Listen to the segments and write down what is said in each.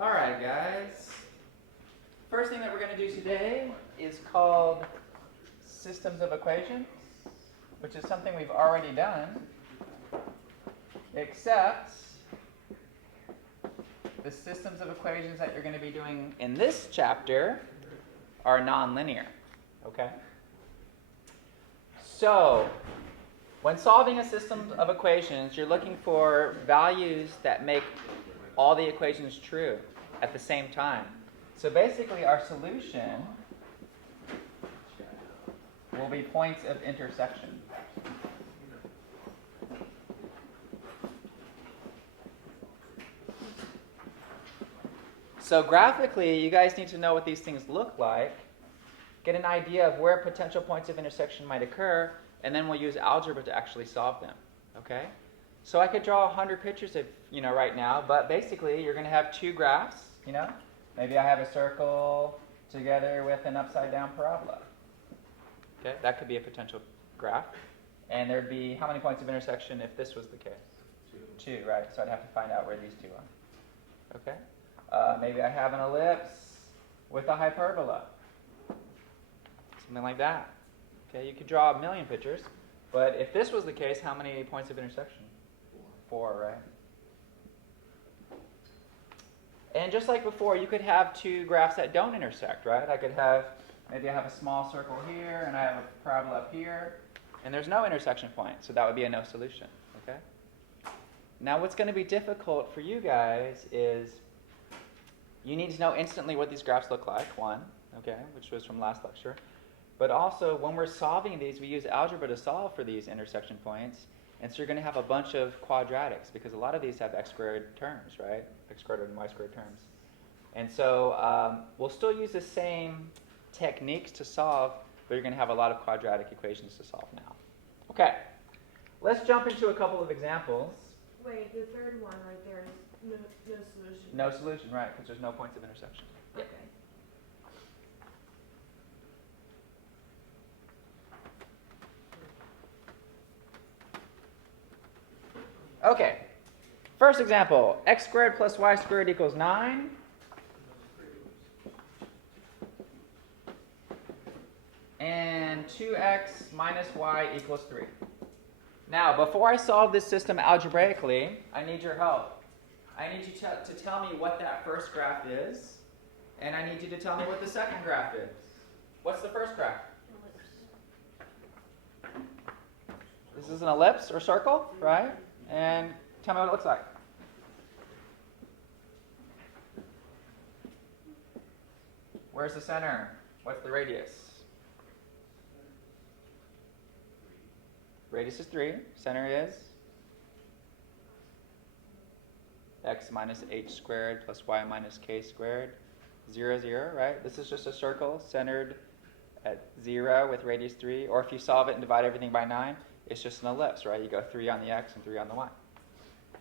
All right, guys. First thing that we're going to do today is called systems of equations, which is something we've already done, except the systems of equations that you're going to be doing in this chapter are nonlinear, okay? So, when solving a system of equations, you're looking for values that make all the equations true at the same time. So basically our solution will be points of intersection. So graphically, you guys need to know what these things look like, get an idea of where potential points of intersection might occur, and then we'll use algebra to actually solve them, okay? So I could draw 100 pictures of, right now, but basically you're going to have two graphs, Maybe I have a circle together with an upside down parabola. Okay, that could be a potential graph. And there'd be how many points of intersection if this was the case? Two, right? So I'd have to find out where these two are. Okay? Maybe I have an ellipse with a hyperbola. Something like that. Okay, you could draw a million pictures. But if this was the case, how many points of intersection? Four, right? And just like before, you could have two graphs that don't intersect, right? Maybe I have a small circle here, and I have a parabola up here, and there's no intersection point, so that would be a no solution, okay? Now what's going to be difficult for you guys is you need to know instantly what these graphs look like, one, okay, which was from last lecture. But also, when we're solving these, we use algebra to solve for these intersection points. And so you're going to have a bunch of quadratics, because a lot of these have x squared terms, right? X squared and y squared terms. And so we'll still use the same techniques to solve, but you're going to have a lot of quadratic equations to solve now. Okay, let's jump into a couple of examples. Wait, the third one right there is no solution. No solution, right, because there's no points of intersection. Okay. Okay, first example, x squared plus y squared equals 9. And 2x minus y equals 3. Now, before I solve this system algebraically, I need your help. I need you to tell me what that first graph is, and I need you to tell me what the second graph is. What's the first graph? This is an ellipse or circle, right? And tell me what it looks like. Where's the center? What's the radius? Radius is 3. Center is x minus h squared plus y minus k squared. 0, 0, right? This is just a circle centered at 0 with radius 3. Or if you solve it and divide everything by 9, it's just an ellipse, right? You go 3 on the x and 3 on the y.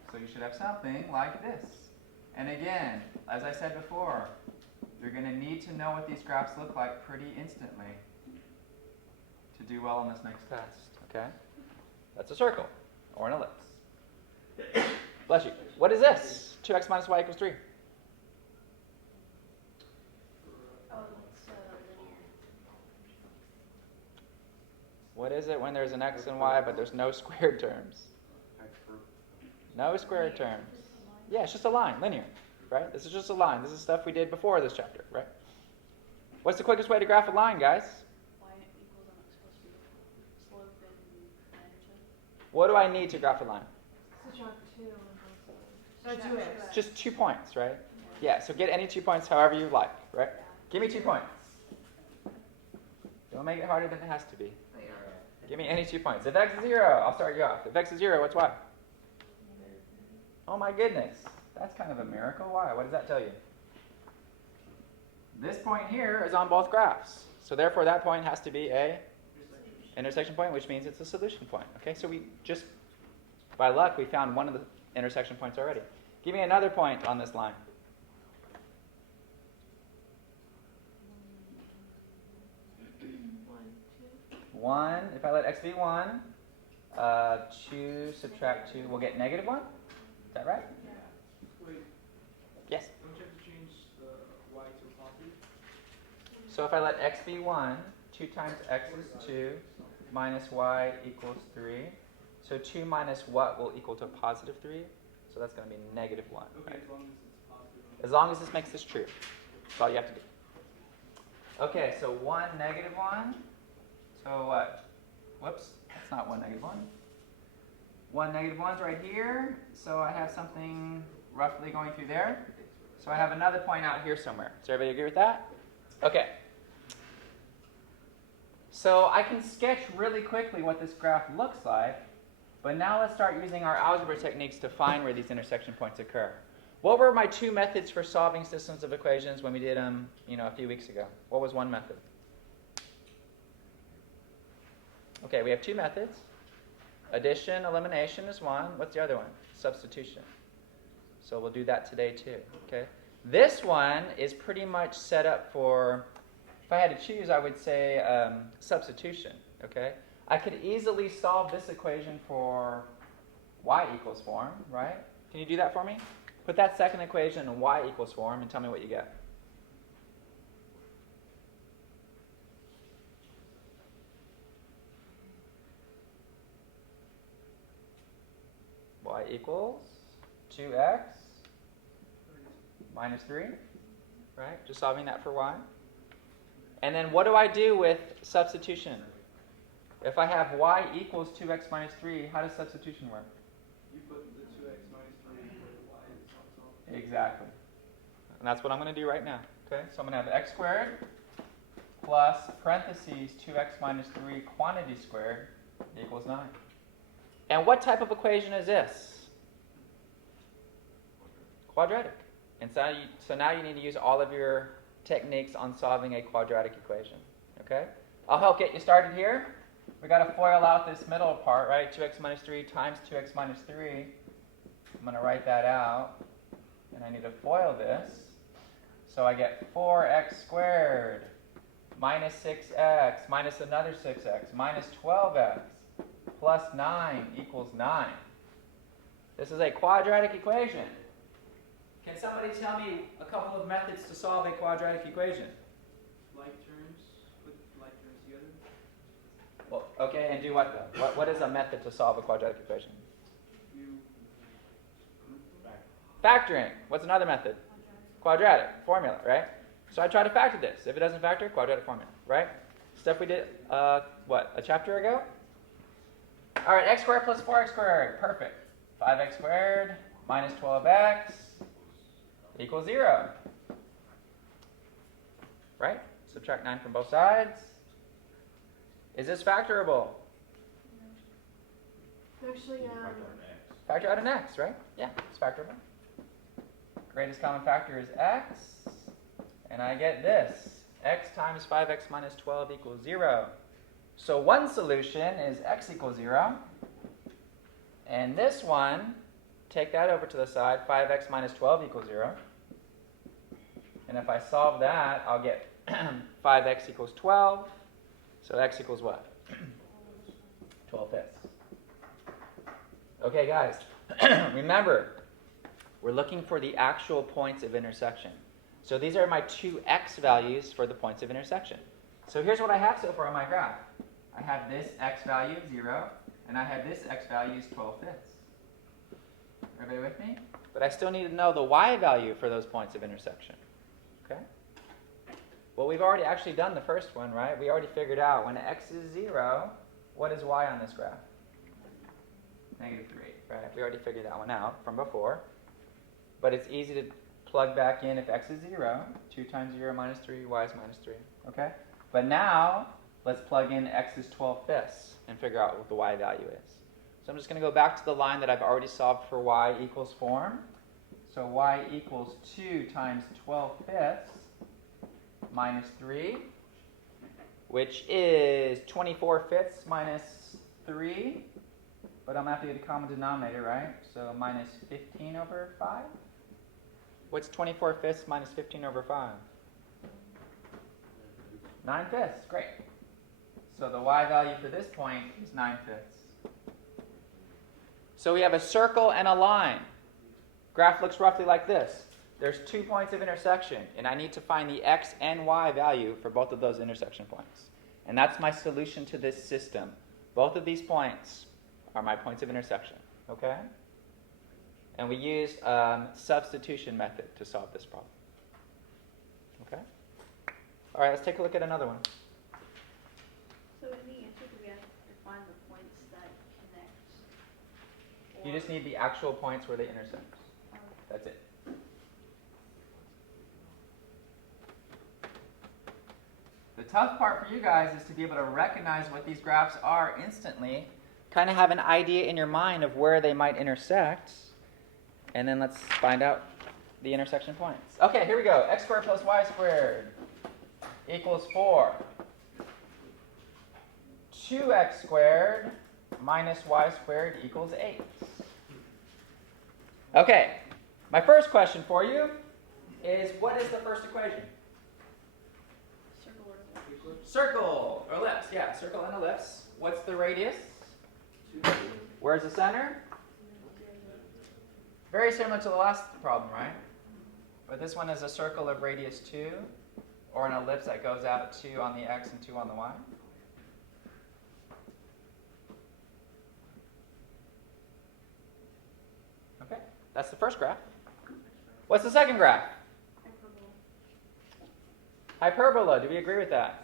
So you should have something like this. And again, as I said before, you're going to need to know what these graphs look like pretty instantly to do well on this next test, okay? That's a circle, or an ellipse. Bless you. What is this? 2x minus y equals 3. Oh, it's linear. What is it when there's an x and y, but there's no squared terms? No squared terms. Yeah, it's just a line, linear, right? This is just a line. This is stuff we did before this chapter, right? What's the quickest way to graph a line, guys? Y equals slope and intercept. What do I need to graph a line? Subtract 2 on both sides. 2x. Just 2 points, right? Yeah, so get any 2 points however you like, right? Give me 2 points. Don't make it harder than it has to be. Give me any 2 points. If x is 0, I'll start you off. If x is 0, what's y? Oh my goodness. That's kind of a miracle. Why? What does that tell you? This point here is on both graphs. So therefore that point has to be a intersection point, which means it's a solution point. Okay, so we just, by luck, we found one of the intersection points already. Give me another point on this line. 1. If I let x be 1, 2 subtract 2, we'll get negative 1. Is that right? Wait. Yes? Don't you have to So if I let x be 1, 2 times x is 2, minus y equals 3. So 2 minus what will equal to positive 3? So that's going to be negative 1. Okay, Right? as long as it's positive. As long as this makes this true. That's all you have to do. Okay, so 1, negative 1. So what? Whoops, that's not 1, negative 1. 1, negative 1's right here. So I have something roughly going through there. So I have another point out here somewhere. Does everybody agree with that? Okay. So I can sketch really quickly what this graph looks like. But now let's start using our algebra techniques to find where these intersection points occur. What were my 2 methods for solving systems of equations when we did them, a few weeks ago? What was one method? Okay, we have 2 methods. Addition, elimination is one. What's the other one? Substitution. So we'll do that today too. Okay. This one is pretty much set up for, if I had to choose, I would say substitution. Okay. I could easily solve this equation for y equals form, right? Can you do that for me? Put that second equation in y equals form and tell me what you get. Y equals 2x minus 3, right? Just solving that for y. And then what do I do with substitution? If I have y equals 2x minus 3, how does substitution work? You put the 2x minus 3 where the y is on top. Exactly. And that's what I'm going to do right now. Okay, so I'm going to have x squared plus parentheses 2x minus 3 quantity squared equals 9. And what type of equation is this? Quadratic. And so now you need to use all of your techniques on solving a quadratic equation. Okay? I'll help get you started here. We got to FOIL out this middle part, right? 2x minus 3 times 2x minus 3. I'm going to write that out. And I need to FOIL this. So I get 4x squared minus 6x minus another 6x minus 12x plus 9 equals 9. This is a quadratic equation. Can somebody tell me a couple of methods to solve a quadratic equation? Like terms, put like terms together. Well, okay, and do what though? What is a method to solve a quadratic equation? You Factoring. What's another method? Quadratic formula, right? So I try to factor this. If it doesn't factor, quadratic formula, right? Stuff we did, a chapter ago? All right, x squared plus 4x squared. Perfect. 5x squared minus 12x equals 0. Right? Subtract 9 from both sides. Is this factorable? Actually, Factor out an x, right? Yeah, it's factorable. Greatest common factor is x. And I get this. X times 5x minus 12 equals 0. So one solution is x equals 0. And this one, take that over to the side. 5x minus 12 equals 0. And if I solve that, I'll get 5x equals 12. So x equals what? 12 fifths. Okay, guys. Remember, we're looking for the actual points of intersection. So these are my 2 x values for the points of intersection. So here's what I have so far on my graph. I have this x value of 0, and I have this x value is 12 fifths. Everybody with me? But I still need to know the y value for those points of intersection. Okay? Well, we've already actually done the first one, right? We already figured out when x is 0, what is y on this graph? Negative 3, right? We already figured that one out from before. But it's easy to plug back in if x is 0. 2 times 0 minus 3, y is minus 3. Okay? But now, let's plug in x is 12 fifths and figure out what the y value is. So I'm just going to go back to the line that I've already solved for y equals form. So y equals 2 times 12 fifths minus 3, which is 24 fifths minus 3. But I'm going to have to get a common denominator, right? So minus 15 over 5. What's 24 fifths minus 15 over 5? 9 fifths. Great. So the y value for this point is 9 fifths. So we have a circle and a line. Graph looks roughly like this. there's 2 points of intersection, and I need to find the x and y value for both of those intersection points. And that's my solution to this system. Both of these points are my points of intersection, okay? And we used substitution method to solve this problem. Okay? All right, let's take a look at another one. So in the answer, do we have to find the points that connect? You just need the actual points where they intersect. That's it. The tough part for you guys is to be able to recognize what these graphs are instantly, kind of have an idea in your mind of where they might intersect, and then let's find out the intersection points. Okay, here we go. X squared plus y squared equals 4. 2x squared minus y squared equals 8. Okay, my first question for you is, what is the first equation? Circle or ellipse? Circle or ellipse, yeah, circle and ellipse. What's the radius? Where's the center? Very similar to the last problem, right? But this one is a circle of radius 2, or an ellipse that goes out 2 on the x and 2 on the y. Okay, that's the first graph. What's the second graph? Hyperbola. Do we agree with that?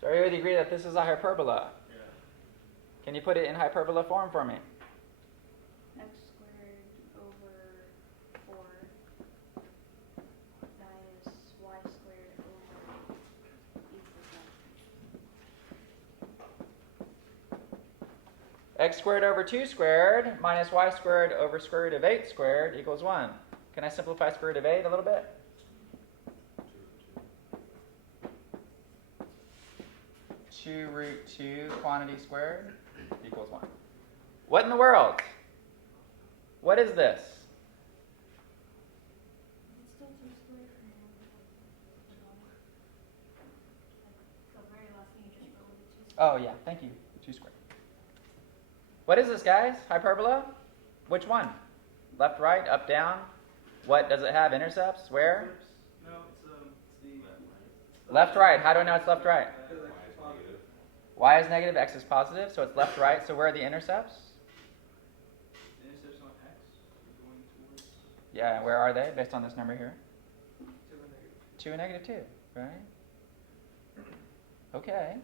So everybody agree that this is a hyperbola? Yeah. Can you put it in hyperbola form for me? X squared over 4 minus y squared over X squared over 2 squared minus y squared over square root of 8 squared equals 1. Can I simplify square root of 8 a little bit? 2 root 2 quantity squared equals 1. What in the world? What is this? It's still 2 squared. The very last thing you just wrote was 2 squared. Oh yeah, thank you. 2 squared. What is this, guys? Hyperbola? Which one? Left, right, up, down? What does it have? Intercepts? Where? No, it's the Left, right. How do I know it's left, right? because X is positive. Y is negative, x is positive, so it's left, right. So where are the intercepts? The intercepts on X going towards Yeah, where are they based on this number here? 2 and negative. 2 and negative 2, right? Okay.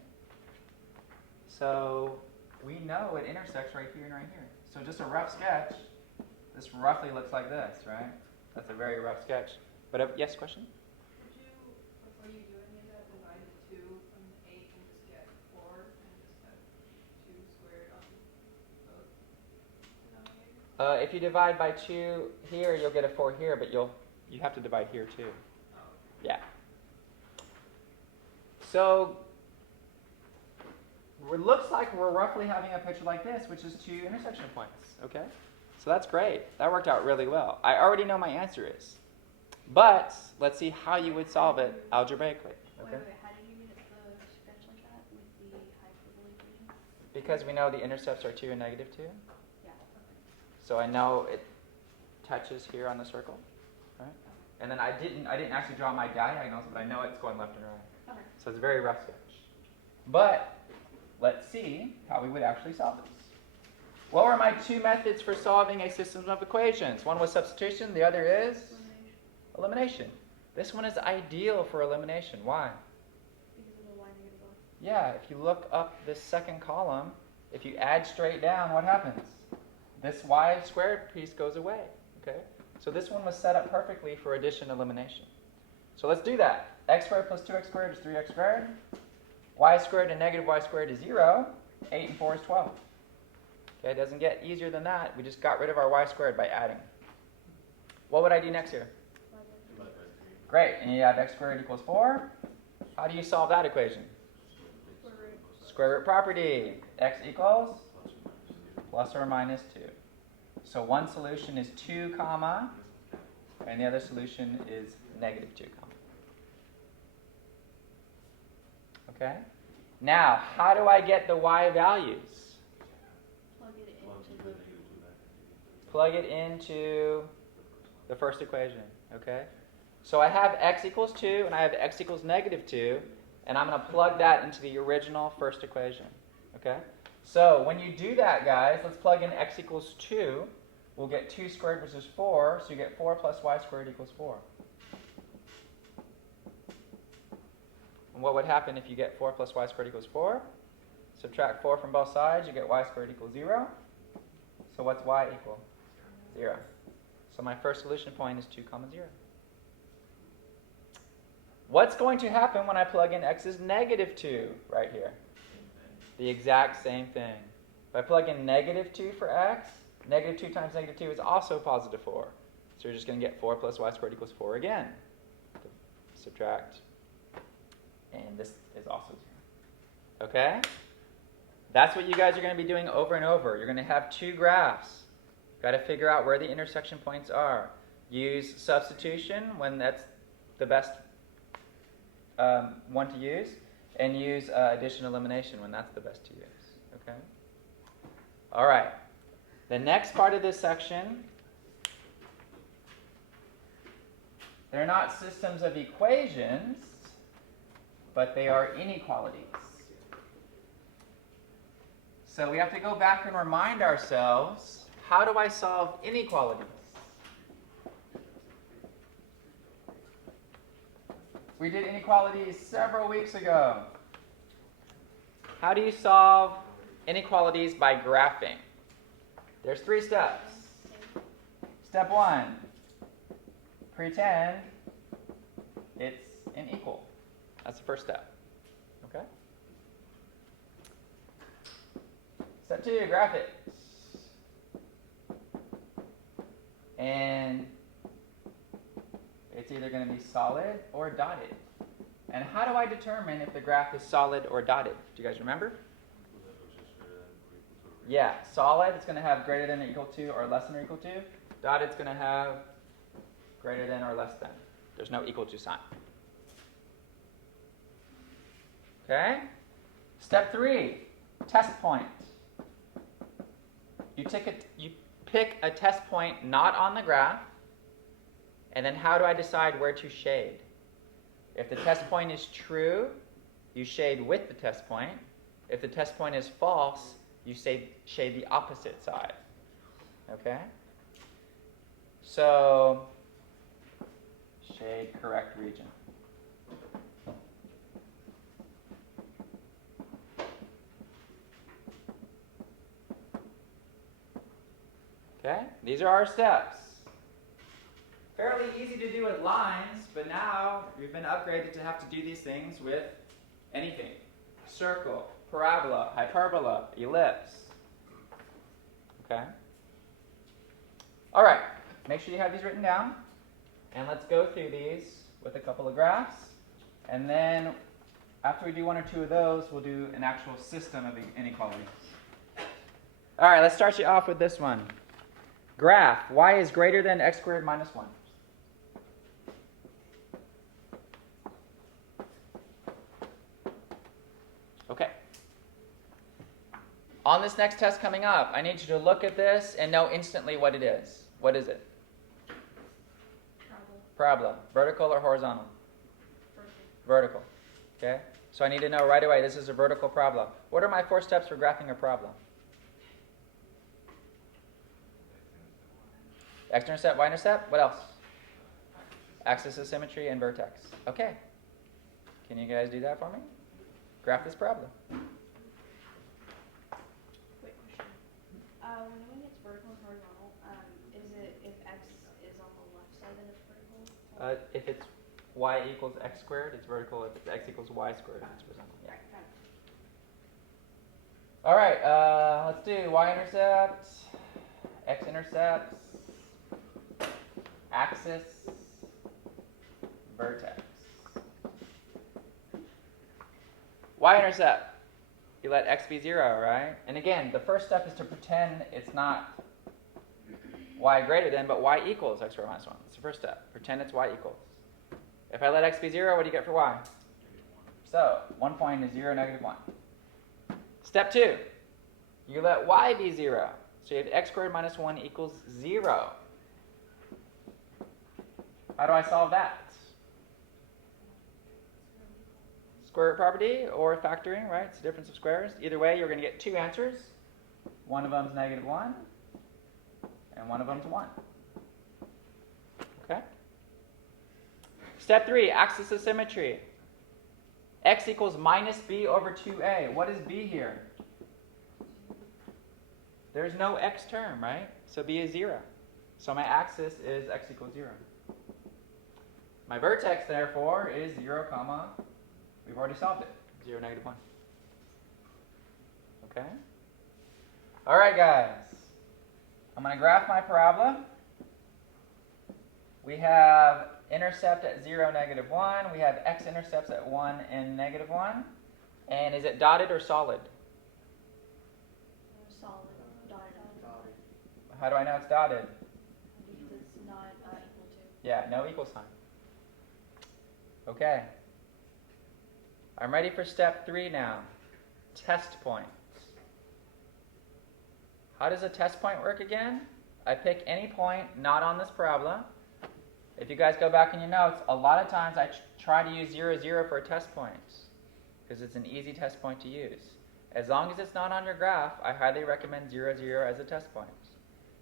So we know it intersects right here and right here. So just a rough sketch, this roughly looks like this, right? That's a very rough sketch. But yes, question? Would you, before you do any of that, divide the 2 from the 8 and just get 4 and just have 2 squared on both denominators? If you divide by 2 here, you'll get a 4 here, but you have to divide here too. Oh. Yeah. So it looks like we're roughly having a picture like this, which is 2 intersection points. Okay? So that's great. That worked out really well. I already know my answer is. But let's see how you would solve it algebraically. Okay? Wait, how did you get the sketch like that with the hyperbola equation? Because we know the intercepts are 2 and negative 2. Yeah, okay. So I know it touches here on the circle. Right? And then I didn't actually draw my diagonals, but I know it's going left and right. Okay. So it's a very rough sketch. But let's see how we would actually solve this. What were my 2 methods for solving a system of equations? One was substitution, the other is elimination. This one is ideal for elimination. Why? Because of the y negative y. Yeah, if you look up this second column, if you add straight down, what happens? This y squared piece goes away. Okay? So this one was set up perfectly for addition elimination. So let's do that. X squared plus 2x squared is 3x squared. Y squared and negative y squared is 0. 8 and 4 is 12. Okay, it doesn't get easier than that. We just got rid of our y squared by adding. What would I do next here? Great, and you have x squared equals 4. How do you solve that equation? Square root property. X equals plus or minus 2. So one solution is 2 comma, and the other solution is negative 2 comma. Okay? Now, how do I get the y values? Plug it into the Plug it into the first equation, okay? So I have x equals 2 and I have x equals negative 2, and I'm going to plug that into the original first equation, okay? So when you do that, guys, let's plug in x equals 2. We'll get 2 squared, which is 4, so you get 4 plus y squared equals 4. And what would happen if you get 4 plus y squared equals 4? Subtract 4 from both sides, you get y squared equals 0. So what's y equal? 0. So my first solution point is 2, 0. What's going to happen when I plug in x is negative 2 right here? The exact same thing. If I plug in negative 2 for x, negative 2 times negative 2 is also positive 4. So you're just going to get 4 plus y squared equals 4 again. Subtract. And this is also 0. Okay? That's what you guys are going to be doing over and over. You're going to have 2 graphs. Got to figure out where the intersection points are. Use substitution when that's the best one to use. And use addition elimination when that's the best to use. Okay? All right. The next part of this section, they're not systems of equations, but they are inequalities. So we have to go back and remind ourselves, how do I solve inequalities? We did inequalities several weeks ago. How do you solve inequalities by graphing? There's 3 steps. Step 1, pretend it's an equal. That's the first step. Okay? Step 2, graph it. And it's either going to be solid or dotted. And how do I determine if the graph is solid or dotted? Do you guys remember? Yeah, solid, it's going to have greater than or equal to or less than or equal to. Dotted, it's going to have greater than or less than. There's no equal to sign. Okay? Step 3, test point. You pick a test point not on the graph, and then how do I decide where to shade? If the test point is true, you shade with the test point. If the test point is false, you shade the opposite side. Okay? So, shade correct region. Okay? These are our steps. Fairly easy to do with lines, but now you've been upgraded to have to do these things with anything. Circle, parabola, hyperbola, ellipse. Okay? All right. Make sure you have these written down. And let's go through these with a couple of graphs. And then after we do 1 or 2 of those, we'll do an actual system of inequalities. All right, let's start you off with this one. Graph, y is greater than x squared minus 1. Okay. On this next test coming up, I need you to look at this and know instantly what it is. What is it? Parabola. Vertical or horizontal? Vertical. Okay? So I need to know right away, this is a vertical parabola. What are my 4 steps for graphing a parabola? X-intercept, y-intercept. What else? Axis of symmetry and vertex. Okay. Can you guys do that for me? Graph this parabola. Quick question. When it's vertical and horizontal, is it if x is on the left side then it's vertical? If it's y equals x squared, it's vertical. If it's x equals y squared, it's horizontal. Yeah. All right. Let's do y-intercept, x-intercepts, axis, vertex. Y-intercept. You let x be 0, right? And again, the first step is to pretend it's not y greater than, but y equals x squared minus 1. That's the first step. Pretend it's y equals. If I let x be 0, what do you get for y? So, 1 point is 0, negative 1. Step 2. You let y be 0. So you have x squared minus 1 equals 0. How do I solve that? Square root property or factoring, right? It's the difference of squares. Either way, you're going to get two answers. One of them's -1, and one of them's 1. Okay? Step 3, axis of symmetry. X equals minus b over 2a. What is b here? There's no x term, right? So b is 0. So my axis is x equals 0. My vertex, therefore, is 0, comma, we've already solved it, 0, -1. Okay? All right, guys. I'm going to graph my parabola. We have intercept at 0, -1. We have x-intercepts at 1 and -1. And is it dotted or solid? Solid, dotted. How do I know it's dotted? Because it's not equal to. Yeah, no equal sign. Okay. I'm ready for step 3 now. Test points. How does a test point work again? I pick any point not on this parabola. If you guys go back in your notes, a lot of times I try to use 0, 0 for a test point because it's an easy test point to use. As long as it's not on your graph, I highly recommend 0, 0 as a test point.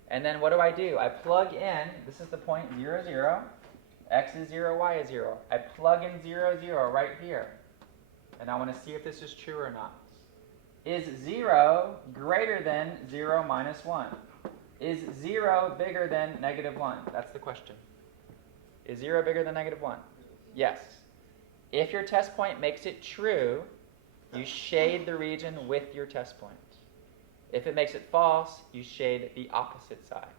And then what do? I plug in, this is the point 0, 0. X is 0, y is 0. I plug in 0, 0 right here. And I want to see if this is true or not. Is 0 greater than 0 minus 1? Is 0 bigger than -1? That's the question. Is 0 bigger than -1? Yes. If your test point makes it true, you shade the region with your test point. If it makes it false, you shade the opposite side.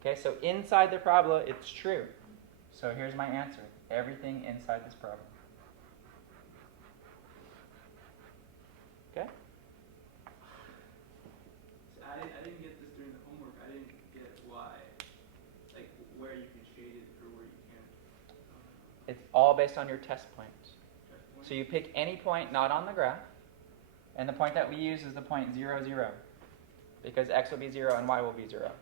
Okay, so inside the parabola, it's true. So here's my answer. Everything inside this parabola. Okay? So I didn't get this during the homework. I didn't get why, like where you can shade it or where you can't. It's all based on your test point. Test point. So you pick any point not on the graph, and the point that we use is the point 0, 0. Because x will be 0 and y will be 0.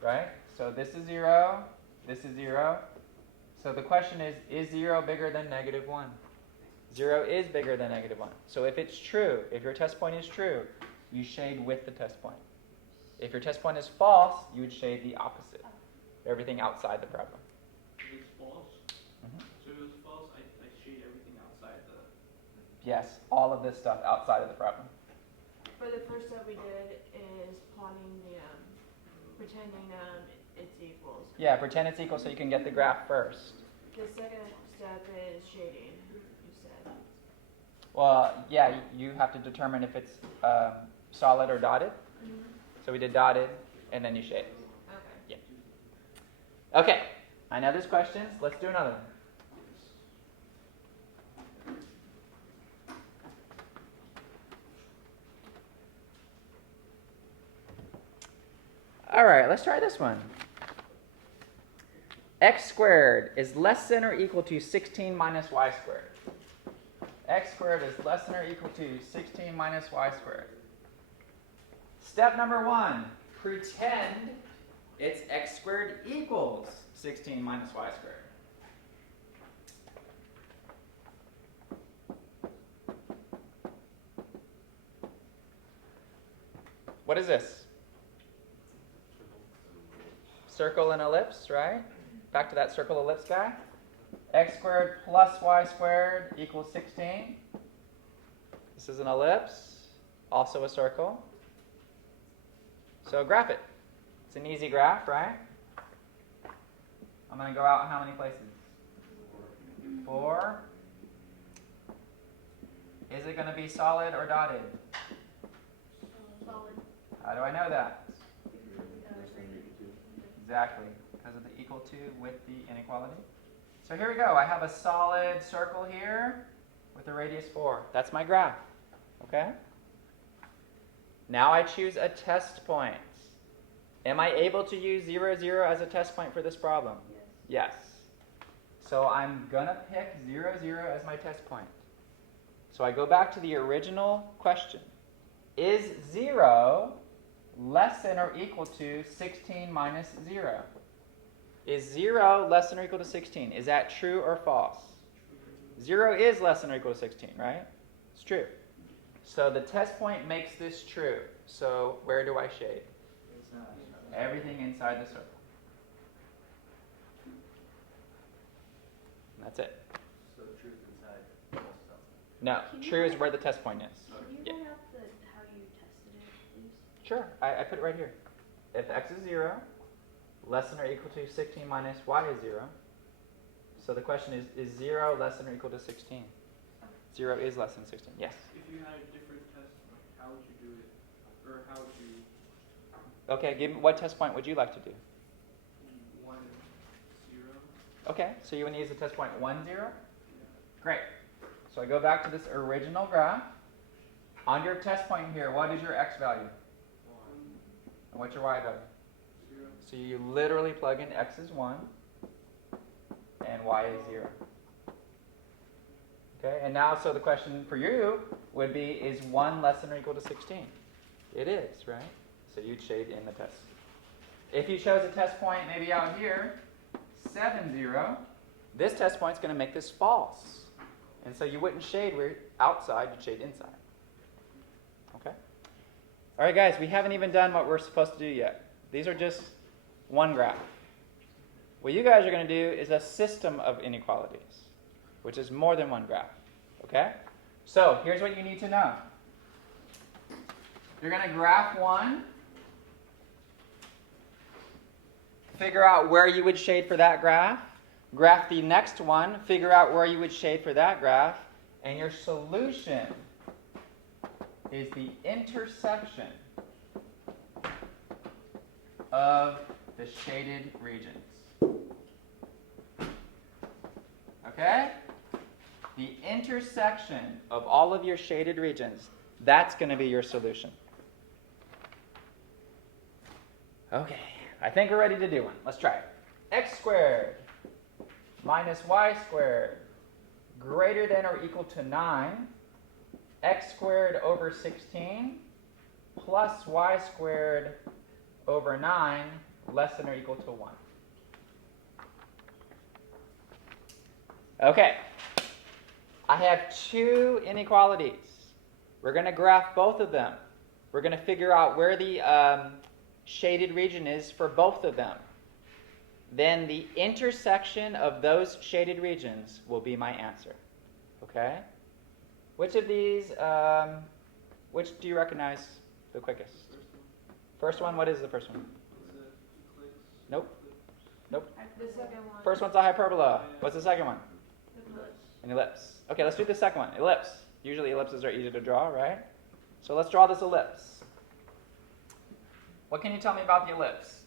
Right? So this is 0, this is 0. So the question is 0 bigger than -1? 0 is bigger than -1. So if it's true, if your test point is true, you shade with the test point. If your test point is false, you would shade the opposite. Everything outside the problem. If it's false, so if it's false, I shade everything outside the. Yes, all of this stuff outside of the problem. For the first step we did is plotting the, pretending it's equals. Yeah, pretend it's equal so you can get the graph first. The second step is shading, you said. Well, yeah, you have to determine if it's solid or dotted. So we did dotted, and then you shade. Okay. Yeah. Okay, I know there's questions. Let's do another one. All right, let's try this one. X squared is less than or equal to 16 minus y squared. X squared is less than or equal to 16 minus y squared. Step number 1, pretend it's x squared equals 16 minus y squared. What is this? Circle and ellipse, right? Back to that circle ellipse guy. X squared plus y squared equals 16. This is an ellipse, also a circle. So graph it. It's an easy graph, right? I'm going to go out how many places? 4. Is it going to be solid or dotted? Solid. How do I know that? Exactly, because of the equal to with the inequality. So here we go. I have a solid circle here with a radius 4. That's my graph. Okay? Now I choose a test point. Am I able to use 0, 0 as a test point for this problem? Yes. So I'm going to pick 0, 0 as my test point. So I go back to the original question. Is 0 less than or equal to 16 minus 0? Is 0 less than or equal to 16? Is that true or false? 0 is less than or equal to 16, right? It's true. So the test point makes this true. So where do I shade? Everything inside the circle. And that's it. So the truth inside false outside. No, Can you true is write- where the test point is. Can you Yeah. write out how you tested it, please? Sure, I put it right here. If x is 0, less than or equal to 16 minus y is 0. So the question is 0 less than or equal to 16? 0 is less than 16, yes. If you had a different test point, how would you do it? Or how would you Okay, give me, what test point would you like to do? 1 0? Okay, so you want to use the test point 1, 0? Yeah. Great. So I go back to this original graph. On your test point here, what is your x value? 1 And what's your y value? 0. So you literally plug in x is 1 and y is 0. Okay, and now so the question for you would be, is 1 less than or equal to 16? It is, right? So you'd shade in the test. If you chose a test point maybe out here, 7, 0, this test point's going to make this false. And so you wouldn't shade where outside, you'd shade inside. Okay? All right, guys, we haven't even done what we're supposed to do yet. These are just one graph. What you guys are going to do is a system of inequalities, which is more than one graph. Okay? So here's what you need to know. You're going to graph one, figure out where you would shade for that graph, graph the next one, figure out where you would shade for that graph, and your solution is the intersection of the shaded regions. Okay? The intersection of all of your shaded regions, that's going to be your solution. Okay, I think we're ready to do one. Let's try it. X squared minus y squared greater than or equal to 9, x squared over 16 plus y squared over 9 less than or equal to 1. Okay, I have two inequalities. We're going to graph both of them. We're going to figure out where the shaded region is for both of them. Then the intersection of those shaded regions will be my answer. Okay? Which of these, which do you recognize the quickest? First one, what is the first one? Was it eclipse? Nope. Nope. The second one. First one's a hyperbola. What's the second one? Ellipse. An ellipse. Okay, let's do the second one. Ellipse. Usually ellipses are easy to draw, right? So let's draw this ellipse. What can you tell me about the ellipse?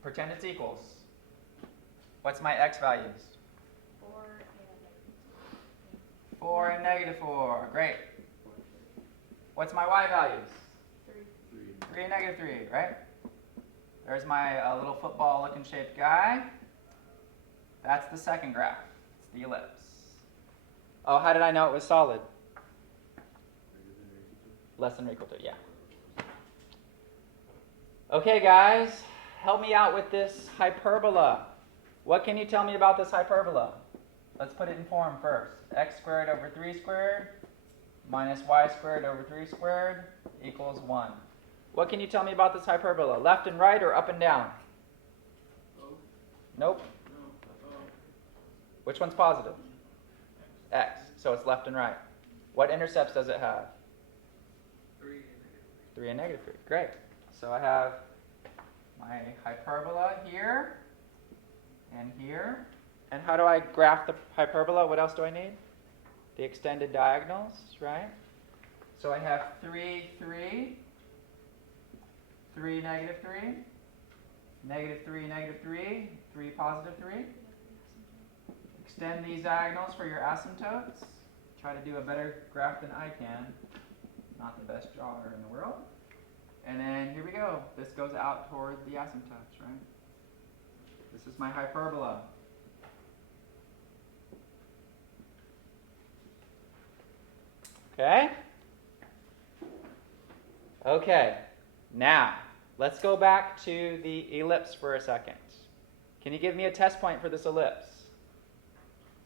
Pretend it's equals. What's my x values? 4 and negative 4. Great. What's my y values? 3 and negative 3, right? There's my little football-looking shaped guy. That's the second graph. It's the ellipse. Oh, how did I know it was solid? Less than or equal to, yeah. Okay, guys, help me out with this hyperbola. What can you tell me about this hyperbola? Let's put it in form first. X squared over 3 squared minus y squared over 3 squared equals 1. What can you tell me about this hyperbola? Left and right or up and down? Both? Nope. No. Which one's positive? X. So it's left and right. What intercepts does it have? 3 and negative 3 and negative 3. Great. So I have my hyperbola here and here. And how do I graph the hyperbola? What else do I need? The extended diagonals, right? So I have 3, 3, 3, negative 3, negative 3, negative 3, 3, positive 3. Extend these diagonals for your asymptotes. Try to do a better graph than I can. Not the best drawer in the world. And then here we go. This goes out toward the asymptotes, right? This is my hyperbola. Okay? Okay. Now, let's go back to the ellipse for a second. Can you give me a test point for this ellipse?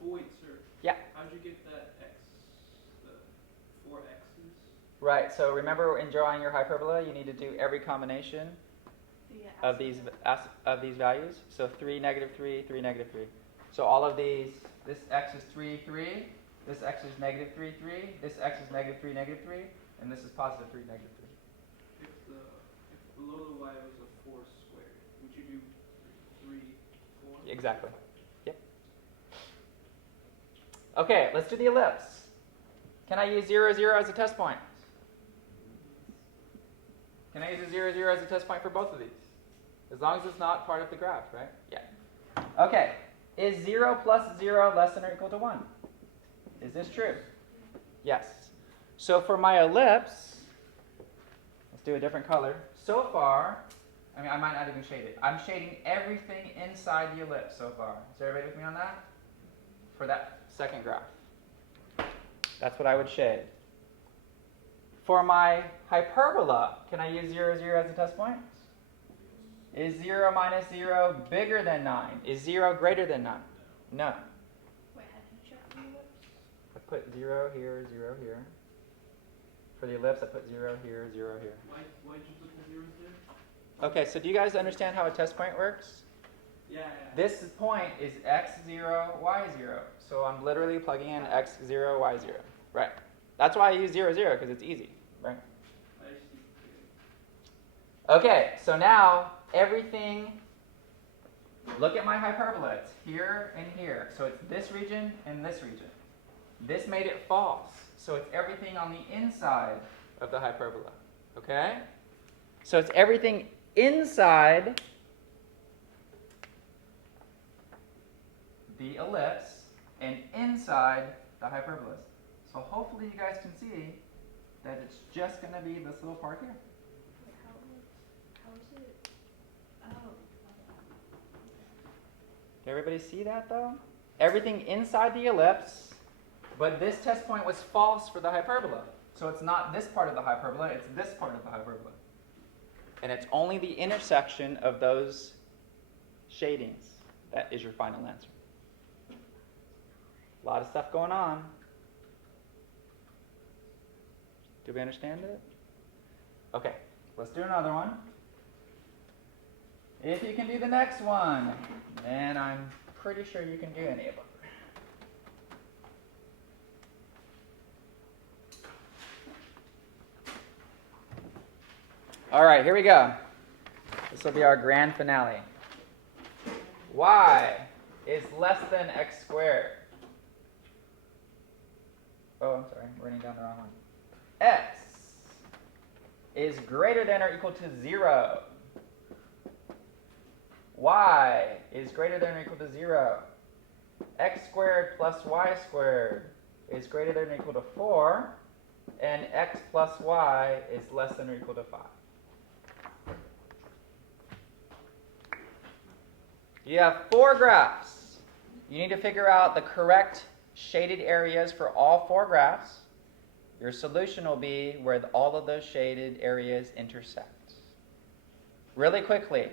But wait, sir. Yeah. How'd you get that x, the 4 x's? Right, so remember in drawing your hyperbola, you need to do every combination of these values. So 3, negative 3, 3, negative 3. So all of these, this x is 3, 3, this x is negative 3, 3, this x is negative 3, negative 3, and this is positive 3, negative 3. If below the y was a 4 squared, would you do 3, 4? Exactly. Yep. Okay, let's do the ellipse. Can I use 0, 0 as a test point? Can I use a 0, 0 as a test point for both of these? As long as it's not part of the graph, right? Yeah. Okay. Is 0 plus 0 less than or equal to 1? Is this true? Yes. So for my ellipse, let's do a different color. So far, I might not even shade it. I'm shading everything inside the ellipse so far. Is everybody with me on that? For that second graph. That's what I would shade. For my hyperbola, can I use 0, 0 as a test point? Is 0 minus 0 bigger than 9? Is 0 greater than 9? No. Wait, how did you check the ellipse? I put 0 here, 0 here. For the ellipse, I put 0 here, 0 here. Why'd you put the zeros there? Okay, so do you guys understand how a test point works? Yeah. This point is x0, y0. So I'm literally plugging in x0, y0. Right. That's why I use 0, 0, because it's easy. Right. I see. Okay, so now everything, look at my hyperbola. It's here and here. So it's this region and this region. This made it false. So it's everything on the inside of the hyperbola. Okay? So it's everything inside the ellipse and inside the hyperbolas. So hopefully you guys can see that it's just going to be this little part here. Wait, how is it? Oh. Did everybody see that though? Everything inside the ellipse, but this test point was false for the hyperbola. So it's not this part of the hyperbola, it's this part of the hyperbola. And it's only the intersection of those shadings that is your final answer. A lot of stuff going on. Do we understand it? Okay, let's do another one. If you can do the next one, then I'm pretty sure you can do any of them. All right, here we go. This will be our grand finale. Y is less than x squared. Oh, I'm sorry, I'm running down the wrong one. X is greater than or equal to 0. Y is greater than or equal to 0. X squared plus y squared is greater than or equal to 4. And x plus y is less than or equal to 5. You have 4 graphs. You need to figure out the correct shaded areas for all 4 graphs. Your solution will be where all of those shaded areas intersect. Really quickly,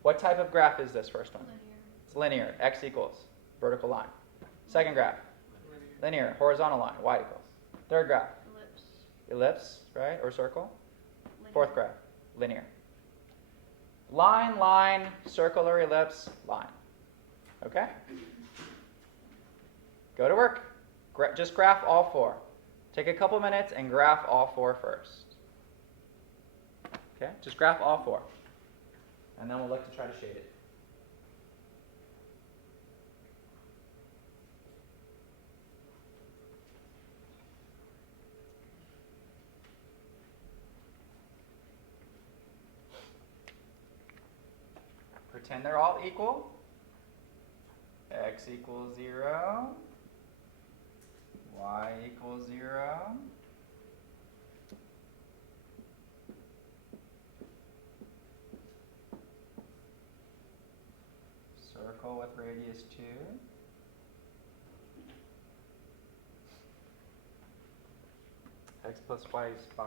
what type of graph is this first one? Linear. It's linear. X equals vertical line. Second graph, linear, horizontal line, y equals. Third graph, Ellipse. ellipse, right, or circle. Linear. Fourth graph, linear. Line, line, circle or ellipse, line. Okay? Go to work. Just graph all 4. Take a couple minutes and graph all 4 first. Okay? Just graph all 4. And then we'll look to try to shade it. Pretend they're all equal. X equals 0. Y equals 0. Circle with radius 2. X plus y is 5.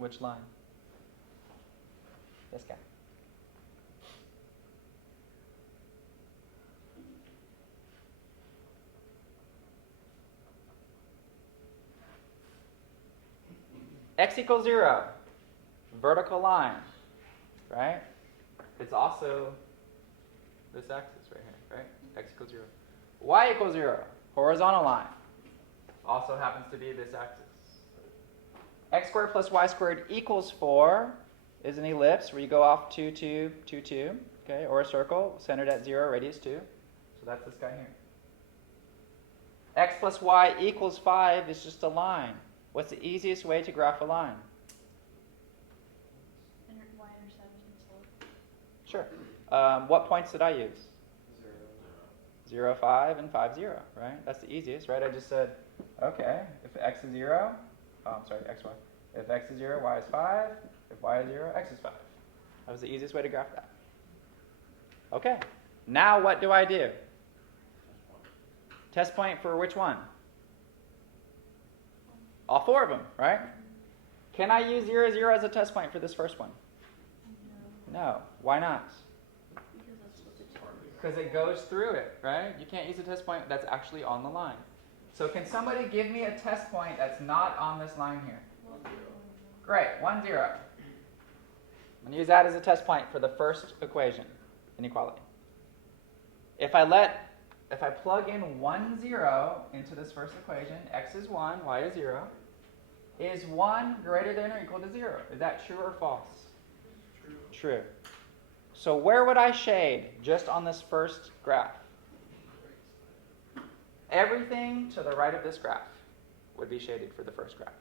Which line? This guy. X equals 0, vertical line, right? It's also this axis right here, right? X equals 0. Y equals 0, horizontal line. Also happens to be this axis. X squared plus y squared equals 4 is an ellipse where you go off 2, 2, 2, 2, okay? Or a circle centered at 0, radius 2. So that's this guy here. X plus y equals 5 is just a line. What's the easiest way to graph a line? Y-intercept and slope. Sure. What points did I use? 0. 0, 5, and 5, 0, right? That's the easiest, right? I just said, okay, if x is 0, x, y. If x is 0, y is 5. If y is 0, x is 5. That was the easiest way to graph that. Okay, now what do I do? Test point for which one? All 4 of them, right? Can I use 0, 0 as a test point for this first one? No. Why not? Because that's what the Because it goes through it, right? You can't use a test point that's actually on the line. So can somebody give me a test point that's not on this line here? Great, 1, 0. I'm going to use that as a test point for the first equation, inequality. If I plug in 1, 0 into this first equation, x is 1, y is 0, is 1 greater than or equal to 0? Is that true or false? True. So where would I shade just on this first graph? Everything to the right of this graph would be shaded for the first graph.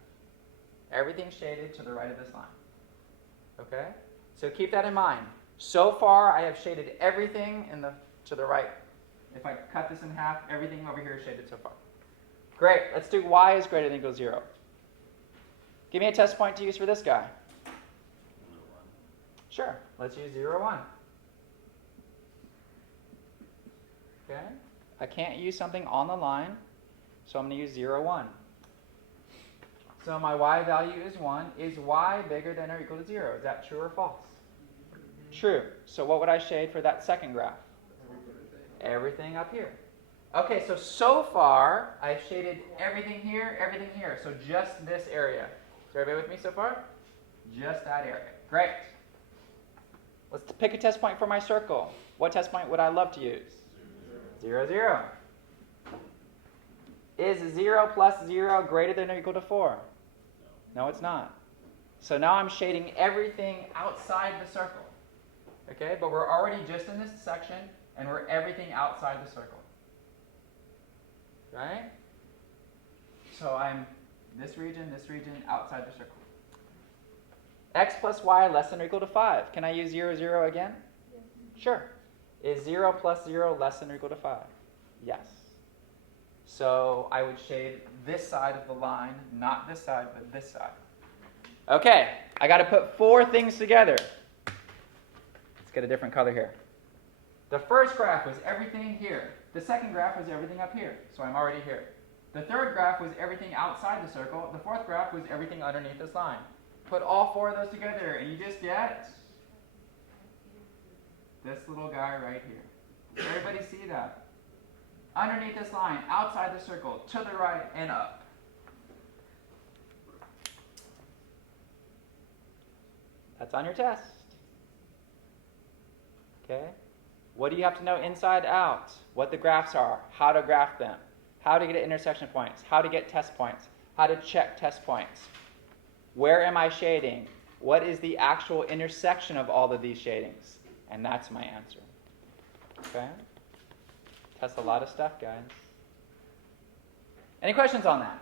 Everything shaded to the right of this line. Okay? So keep that in mind. So far, I have shaded everything to the right. If I cut this in half, everything over here is shaded so far. Great. Let's do y is greater than or equal to 0. Give me a test point to use for this guy. Sure. Let's use 0, 1. Okay? I can't use something on the line, so I'm going to use 0, 1. So my y value is 1. Is y bigger than or equal to 0? Is that true or false? True. So what would I shade for that second graph? Everything up here. Okay, so far, I've shaded everything here. So just this area. Is everybody with me so far? Just that area. Great. Let's pick a test point for my circle. What test point would I love to use? 0, 0. Is 0 plus 0 greater than or equal to 4? No, it's not. So now I'm shading everything outside the circle. Okay, but we're already just in this section, and we're everything outside the circle. Right? So I'm this region, outside the circle. X plus y less than or equal to 5. Can I use 0, 0 again? Yes. Sure. Is 0 plus 0 less than or equal to 5? Yes. So I would shade this side of the line, not this side, but this side. Okay, I got to put 4 things together. Let's get a different color here. The first graph was everything here. The second graph was everything up here, so I'm already here. The third graph was everything outside the circle. The fourth graph was everything underneath this line. Put all 4 of those together, and you just get this little guy right here. Everybody see that? Underneath this line, outside the circle, to the right and up. That's on your test. Okay? What do you have to know inside out? What the graphs are, how to graph them, how to get intersection points, how to get test points, how to check test points. Where am I shading? What is the actual intersection of all of these shadings? And that's my answer. Okay? Test a lot of stuff, guys. Any questions on that?